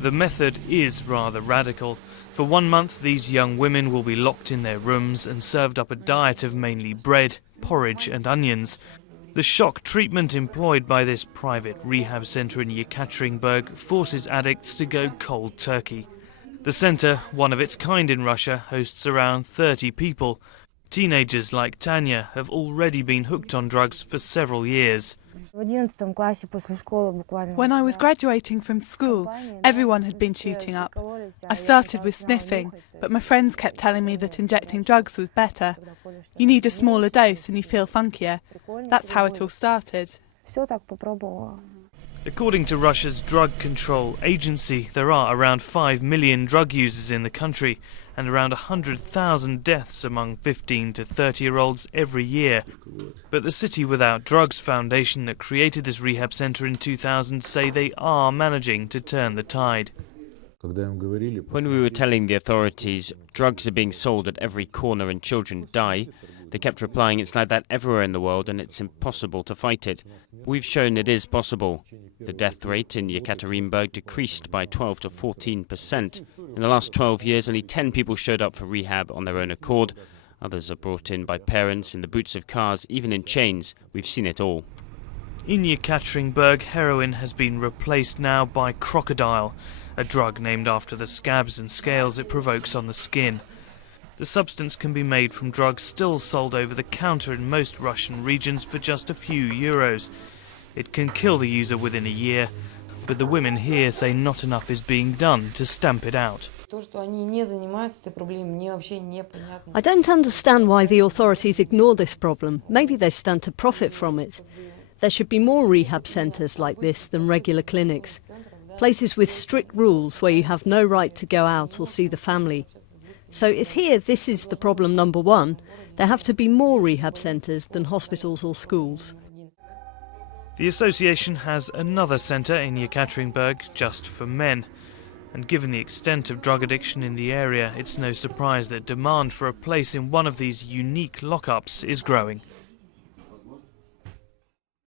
The method is rather radical. For 1 month, these young women will be locked in their rooms and served up a diet of mainly bread, porridge and onions. The shock treatment employed by this private rehab centre in Yekaterinburg forces addicts to go cold turkey. The centre, one of its kind in Russia, hosts around 30 people. Teenagers like Tania have already been hooked on drugs for several years. When I was graduating from school, everyone had been shooting up. I started with sniffing, but my friends kept telling me that injecting drugs was better. You need a smaller dose and you feel funkier. That's how it all started. According to Russia's Drug Control Agency, there are around 5 million drug users in the country and around 100,000 deaths among 15 to 30-year-olds every year. But the City Without Drugs Foundation that created this rehab centre in 2000 say they are managing to turn the tide. When we were telling the authorities drugs are being sold at every corner and children die, they kept replying it's like that everywhere in the world and it's impossible to fight it. We've shown it is possible. The death rate in Yekaterinburg decreased by 12 to 14%. In the last 12 years, only 10 people showed up for rehab on their own accord. Others are brought in by parents, in the boots of cars, even in chains. We've seen it all. In Yekaterinburg, heroin has been replaced now by crocodile, a drug named after the scabs and scales it provokes on the skin. The substance can be made from drugs still sold over the counter in most Russian regions for just a few euros. It can kill the user within a year, but the women here say not enough is being done to stamp it out. I don't understand why the authorities ignore this problem. Maybe they stand to profit from it. There should be more rehab centres like this than regular clinics. Places with strict rules where you have no right to go out or see the family. So if here this is the problem number one, there have to be more rehab centres than hospitals or schools. The association has another centre in Yekaterinburg just for men. And given the extent of drug addiction in the area, it's no surprise that demand for a place in one of these unique lockups is growing.